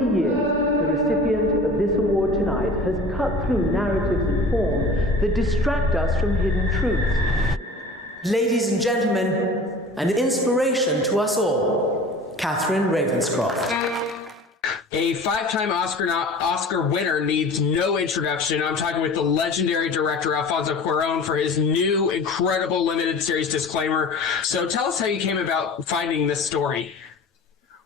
20 years, the recipient of this award tonight has cut through narratives and form that distract us from hidden truths. Ladies and gentlemen, an inspiration to us all, Catherine Ravenscroft. A five-time Oscar winner needs no introduction. I'm talking with the legendary director Alfonso Cuarón for his new incredible limited series Disclaimer. So tell us how you came about finding this story.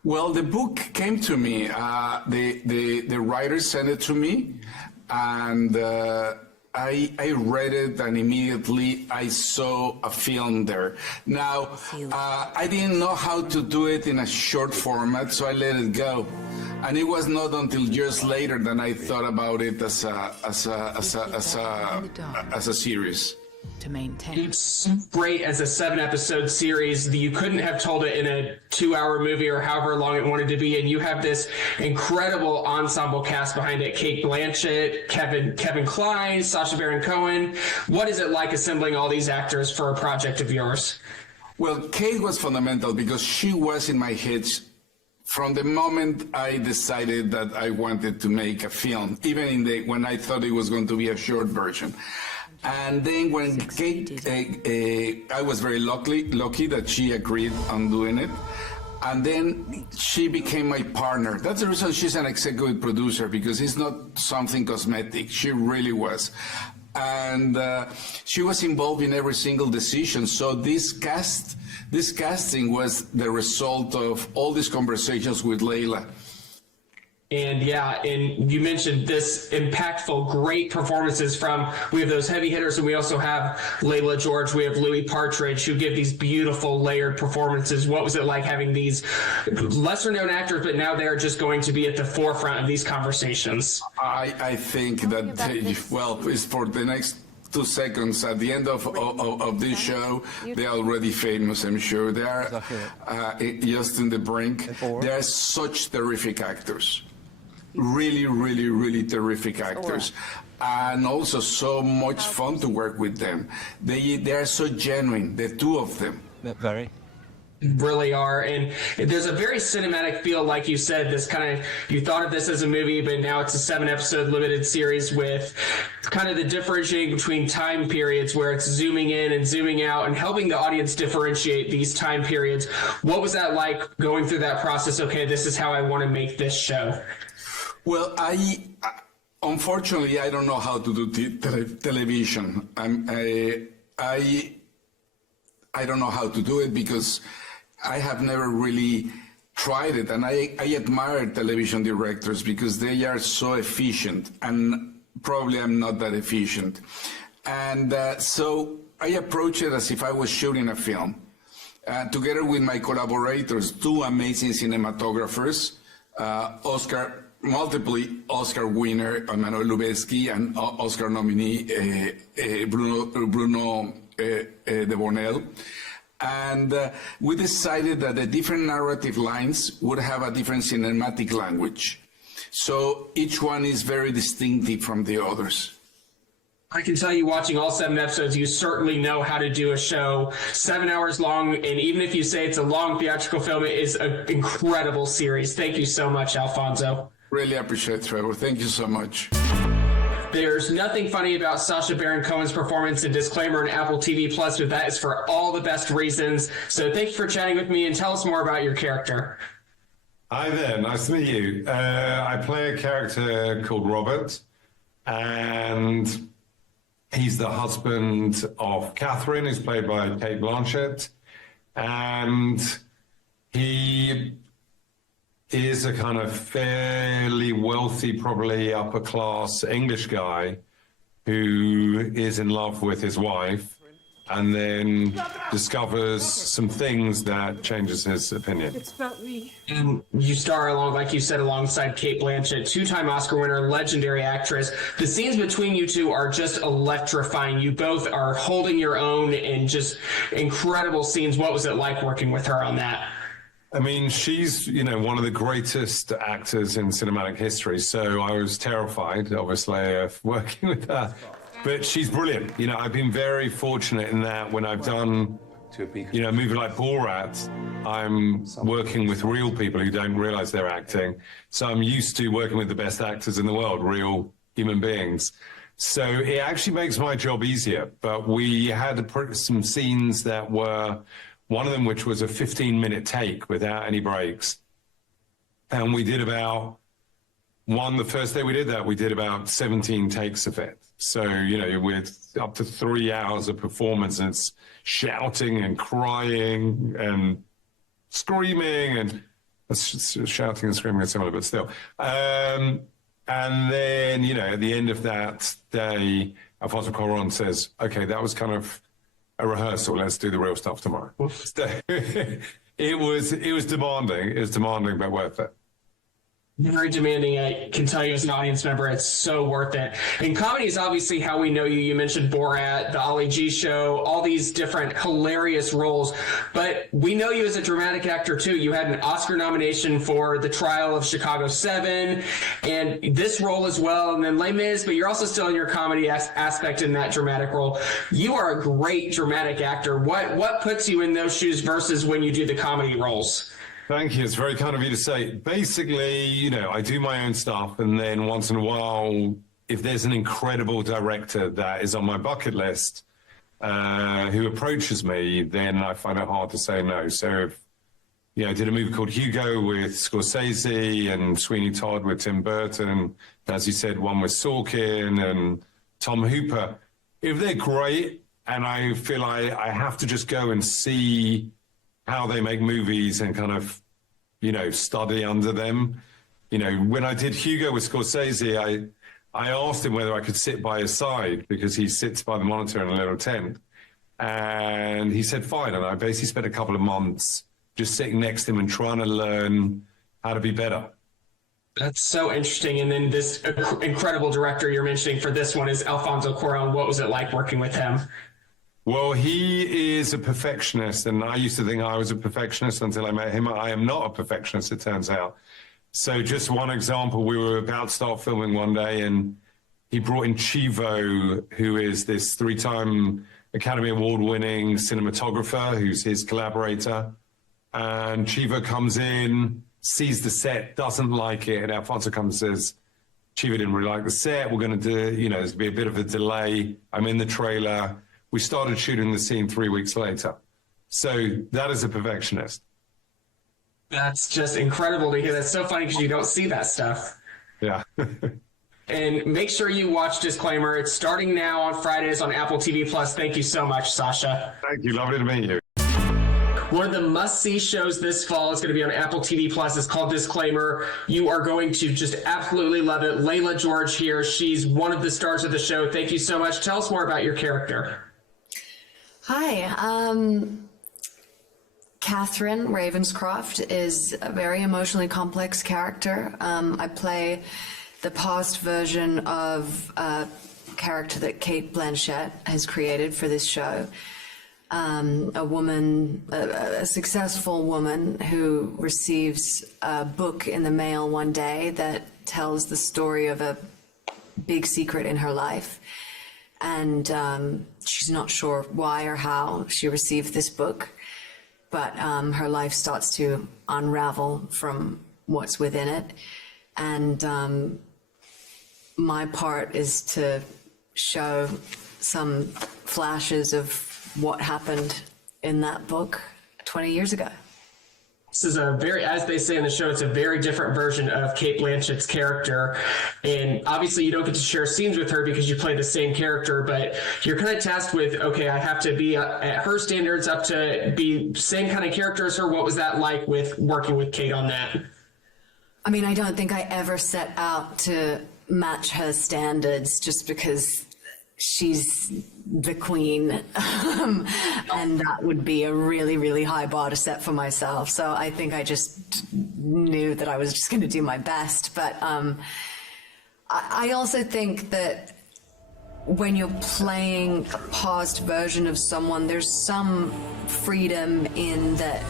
Well, the book came to me. The writer sent it to me, and I read it, and immediately I saw a film there. Now, I didn't know how to do it in a short format, so I let it go. And it was not until years later that I thought about it as a series. To maintain. It's great as a 7-episode series. You couldn't have told it in a 2-hour movie or however long it wanted to be, and you have this incredible ensemble cast behind it. Cate Blanchett, Kevin Kline, Sasha Baron Cohen. What is it like assembling all these actors for a project of yours? Well, Cate was fundamental because she was in my head from the moment I decided that I wanted to make a film, even when I thought it was going to be a short version. And then when Cate, I was very lucky that she agreed on doing it. And then she became my partner. That's the reason she's an executive producer, because it's not something cosmetic. She really was. And she was involved in every single decision. So this casting was the result of all these conversations with Leila. And yeah, and you mentioned this impactful, great performances we have those heavy hitters, and we also have Leila George, we have Louis Partridge, who give these beautiful layered performances. What was it like having these lesser known actors, but now they're just going to be at the forefront of these conversations? I think that, well, it's for the next 2 seconds at the end of this show. They're already famous, I'm sure. They are just in the brink. They are such terrific actors. Really, really, really terrific actors. And also so much fun to work with them. They are so genuine, the two of them. Very. Really are. And there's a very cinematic feel, like you said, this kind of, you thought of this as a movie, but now it's a 7-episode limited series with kind of the differentiating between time periods, where it's zooming in and zooming out and helping the audience differentiate these time periods. What was that like going through that process? Okay, this is how I want to make this show. Well, unfortunately, I don't know how to do television. I don't know how to do it because I have never really tried it. And I admire television directors because they are so efficient, and probably I'm not that efficient. And so I approach it as if I was shooting a film. Together with my collaborators, 2 amazing cinematographers, multiple Oscar winner Emmanuel Lubezki and Oscar nominee Bruno de Bonnel. And we decided that the different narrative lines would have a different cinematic language. So each one is very distinctive from the others. I can tell you, watching all 7 episodes, you certainly know how to do a show 7 hours long. And even if you say it's a long theatrical film, it is an incredible series. Thank you so much, Alfonso. Really appreciate it, Trevor. Thank you so much. There's nothing funny about Sasha Baron Cohen's performance in Disclaimer on Apple TV+, but that is for all the best reasons. So thank you for chatting with me, and tell us more about your character. Hi there, nice to meet you. I play a character called Robert, and he's the husband of Catherine, who's played by Cate Blanchett, and he is a kind of fairly wealthy, probably upper-class English guy who is in love with his wife and then discovers some things that changes his opinion. It's about me. And you star along, like you said, alongside Cate Blanchett, 2-time Oscar winner, legendary actress. The scenes between you two are just electrifying. You both are holding your own in just incredible scenes. What was it like working with her on that? I mean, she's, one of the greatest actors in cinematic history. So I was terrified, obviously, of working with her. But she's brilliant. I've been very fortunate in that when I've done You know, a movie like Borat, I'm working with real people who don't realize they're acting. So I'm used to working with the best actors in the world, real human beings. So it actually makes my job easier. But we had some scenes that were, one of them which was a 15-minute take without any breaks. And we did about, the first day we did that, we did about 17 takes of it. So, you know, with up to 3 hours of performance, and it's shouting and crying and screaming, and shouting and screaming are similar, but still. And then, you know, at the end of that day, Alfonso Cuarón says, okay, that was kind of a rehearsal. Let's do the real stuff tomorrow. So, it was demanding. It was demanding, but worth it. Very demanding. I can tell you as an audience member, it's so worth it. And comedy is obviously how we know you. You mentioned Borat, the Ali G Show, all these different hilarious roles. But we know you as a dramatic actor, too. You had an Oscar nomination for The Trial of Chicago 7 and this role as well. And then Les Mis, but you're also still in your comedy aspect in that dramatic role. You are a great dramatic actor. What puts you in those shoes versus when you do the comedy roles? Thank you. It's very kind of you to say. Basically, you know, I do my own stuff, and then once in a while, if there's an incredible director that is on my bucket list who approaches me, then I find it hard to say no. So, if, you know, I did a movie called Hugo with Scorsese and Sweeney Todd with Tim Burton, as you said, one with Sorkin and Tom Hooper. If they're great, and I feel I have to just go and see how they make movies and kind of, you know, study under them. You know, when I did Hugo with Scorsese, I asked him whether I could sit by his side because he sits by the monitor in a little tent. And he said, fine. And I basically spent a couple of months just sitting next to him and trying to learn how to be better. That's so interesting. And then this incredible director you're mentioning for this one is Alfonso Cuarón. What was it like working with him? Well, he is a perfectionist, and I used to think I was a perfectionist until I met him. I am not a perfectionist, it turns out. So just one example, we were about to start filming one day, and he brought in Chivo, who is this 3-time Academy Award-winning cinematographer, who's his collaborator. And Chivo comes in, sees the set, doesn't like it, and Alfonso comes and says, Chivo didn't really like the set. We're going to do, you know, there's going to be a bit of a delay. I'm in the trailer. We started shooting the scene 3 weeks later. So that is a perfectionist. That's just incredible to hear. That's so funny because you don't see that stuff. Yeah. And make sure you watch Disclaimer. It's starting now on Fridays on Apple TV+. Thank you so much, Sasha. Thank you. Lovely to meet you. One of the must-see shows this fall is going to be on Apple TV+. It's called Disclaimer. You are going to just absolutely love it. Leila George here. She's one of the stars of the show. Thank you so much. Tell us more about your character. Hi, Catherine Ravenscroft is a very emotionally complex character. I play the past version of a character that Cate Blanchett has created for this show. A woman, a successful woman who receives a book in the mail one day that tells the story of a big secret in her life. And she's not sure why or how she received this book, but her life starts to unravel from what's within it. And my part is to show some flashes of what happened in that book 20 years ago. This is a very, as they say in the show, it's a very different version of Cate Blanchett's character. And obviously you don't get to share scenes with her because you play the same character, but you're kind of tasked with, okay, I have to be at her standards, up to be same kind of character as her. What was that like with working with Cate on that? I mean, I don't think I ever set out to match her standards just because she's the queen, and that would be a really, really high bar to set for myself. So I think I just knew that I was just going to do my best. But I also think that when you're playing a past version of someone, there's some freedom in that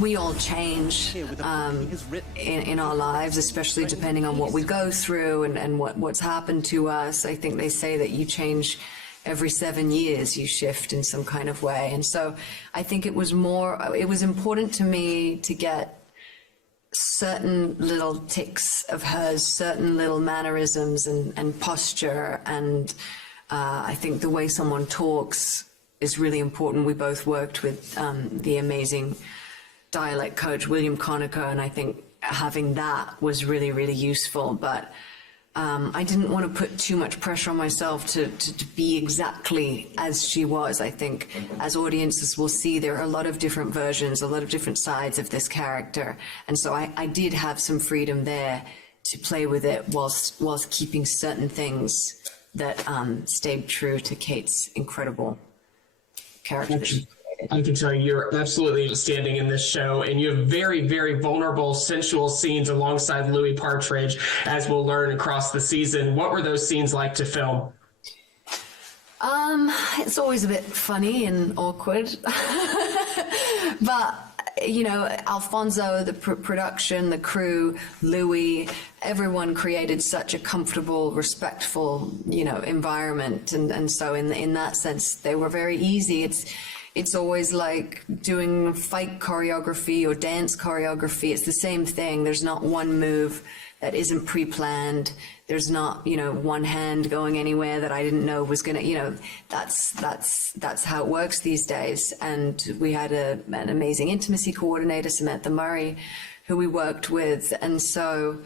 we all change in our lives, especially depending on what we go through and what's happened to us. I think they say that you change every 7 years you shift in some kind of way. And so I think it was important to me to get certain little tics of hers, certain little mannerisms and posture. And I think the way someone talks is really important. We both worked with the amazing dialect coach, William Conacher, and I think having that was really, really useful. But I didn't want to put too much pressure on myself to be exactly as she was. I think as audiences will see, there are a lot of different versions, a lot of different sides of this character. And so I did have some freedom there to play with it whilst keeping certain things that stayed true to Kate's incredible character. I can tell you, you're absolutely outstanding in this show, and you have very, very vulnerable, sensual scenes alongside Louis Partridge, as we'll learn across the season. What were those scenes like to film? It's always a bit funny and awkward, but you know, Alfonso, the production, the crew, Louis, everyone created such a comfortable, respectful, you know, environment, and so in that sense, they were very easy. It's always like doing fight choreography or dance choreography. It's the same thing. There's not one move that isn't pre-planned. There's not, you know, one hand going anywhere that I didn't know was gonna, you know, that's how it works these days. And we had an amazing intimacy coordinator, Samantha Murray, who we worked with. And so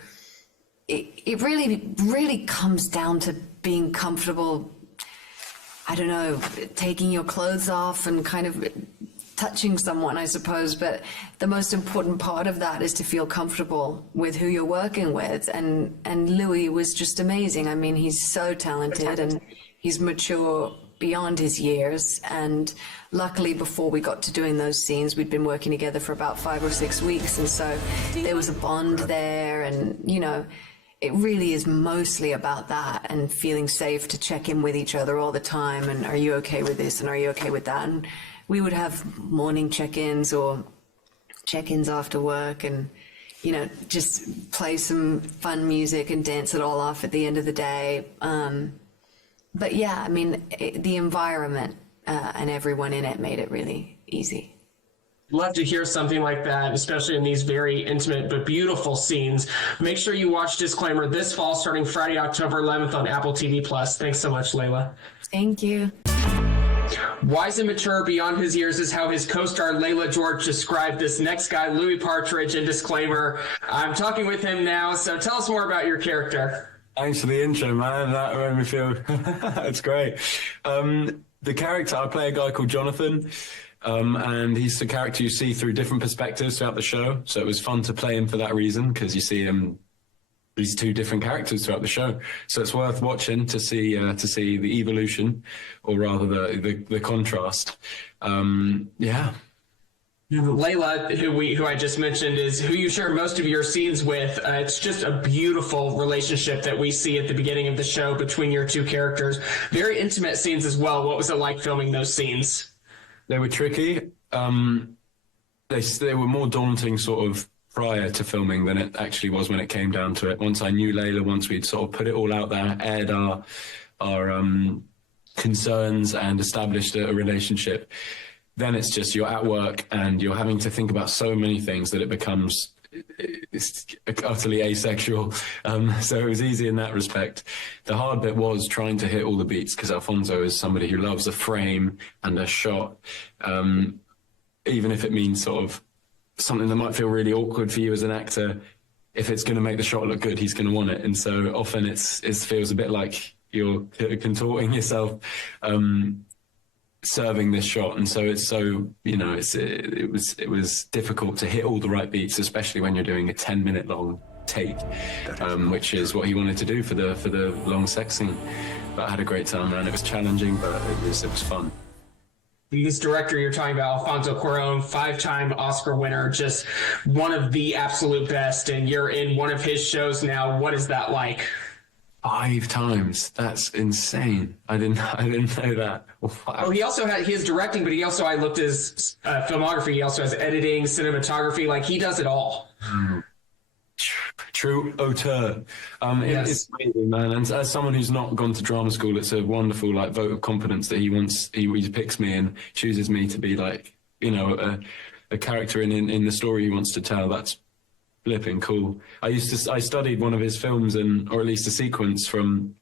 it really comes down to being comfortable, I don't know, taking your clothes off and kind of touching someone, I suppose. But the most important part of that is to feel comfortable with who you're working with. And Louis was just amazing. I mean, he's so talented and he's mature beyond his years. And luckily, before we got to doing those scenes, we'd been working together for about 5 or 6 weeks. And so there was a bond there. And, you know, it really is mostly about that and feeling safe to check in with each other all the time. And are you okay with this? And are you okay with that? And we would have morning check-ins or check-ins after work and, you know, just play some fun music and dance it all off at the end of the day. But yeah, I mean, the environment and everyone in it made it really easy. Love to hear something like that, especially in these very intimate but beautiful scenes. Make sure you watch Disclaimer this fall, starting Friday, October 11th on Apple TV+. Thanks so much, Leila. Thank you. Wise and mature beyond his years is how his co-star Leila George described this next guy, Louis Partridge, in Disclaimer. I'm talking with him now, so tell us more about your character. Thanks for the intro, man. That made me feel... It's great. The character, I play a guy called Jonathan. And he's the character you see through different perspectives throughout the show. So it was fun to play him for that reason, because you see him, these two different characters throughout the show. So it's worth watching to see the evolution, or rather the contrast. Yeah. Leila, who I just mentioned, is who you share most of your scenes with. It's just a beautiful relationship that we see at the beginning of the show between your two characters. Very intimate scenes as well. What was it like filming those scenes? They were tricky. They were more daunting sort of prior to filming than it actually was when it came down to it. Once I knew Leila, once we'd sort of put it all out there, aired our concerns and established a relationship, then it's just you're at work and you're having to think about so many things that it becomes utterly asexual. So it was easy in that respect. The hard bit was trying to hit all the beats, because Alfonso is somebody who loves a frame and a shot, even if it means sort of something that might feel really awkward for you as an actor. If it's going to make the shot look good, he's going to want it. And so often it feels a bit like you're contorting yourself serving this shot. And so it's so, you know, it was difficult to hit all the right beats, especially when you're doing a 10-minute long take, which is what he wanted to do for the long sex scene. But I had a great time, man. It was challenging, but it was fun. This director you're talking about, Alfonso Cuarón, 5-time Oscar winner, just one of the absolute best, and you're in one of his shows now. What is that like? 5 times. That's insane. I didn't know that. Wow. Oh, he has directing, but he also, I looked at his filmography, he also has editing, cinematography, like he does it all. true auteur. Yes. It's amazing, man. And as someone who's not gone to drama school, it's a wonderful like vote of confidence that he picks me and chooses me to be like, you know, a character in the story he wants to tell. That's flipping cool. I studied one of his films, or at least a sequence from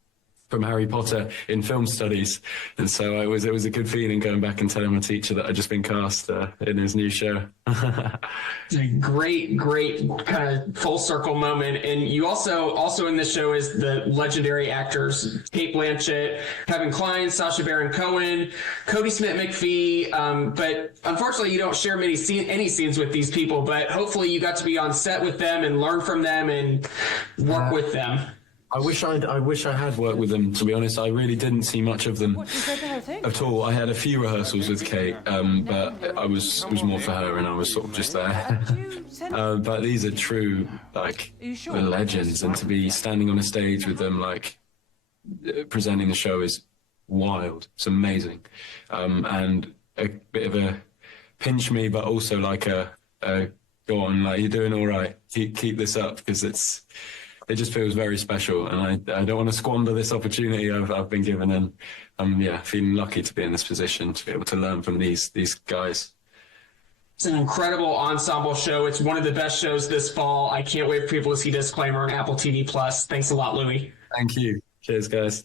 Harry Potter in film studies, and so it was a good feeling going back and telling my teacher that I'd just been cast in his new show. It's a great kind of full circle moment. And you also in this show is the legendary actors Cate Blanchett, Kevin Kline, Sasha Baron Cohen, Cody Smith McPhee. But unfortunately, you don't share any scenes with these people. But hopefully, you got to be on set with them and learn from them and work with them. I wish I had worked with them, to be honest. I really didn't see much of them at all. I had a few rehearsals with Kate, but it was more for her, and I was sort of just there. But these are true, like, legends, and to be standing on a stage with them, like, presenting the show is wild. It's amazing. And a bit of a pinch me, but also like a go on, like, you're doing all right. Keep this up, because it just feels very special, and I don't want to squander this opportunity I've been given, and I'm feeling lucky to be in this position to be able to learn from these guys. It's an incredible ensemble show. It's one of the best shows this fall. I can't wait for people to see Disclaimer on Apple TV+. Thanks a lot, Louis. Thank you. Cheers, guys.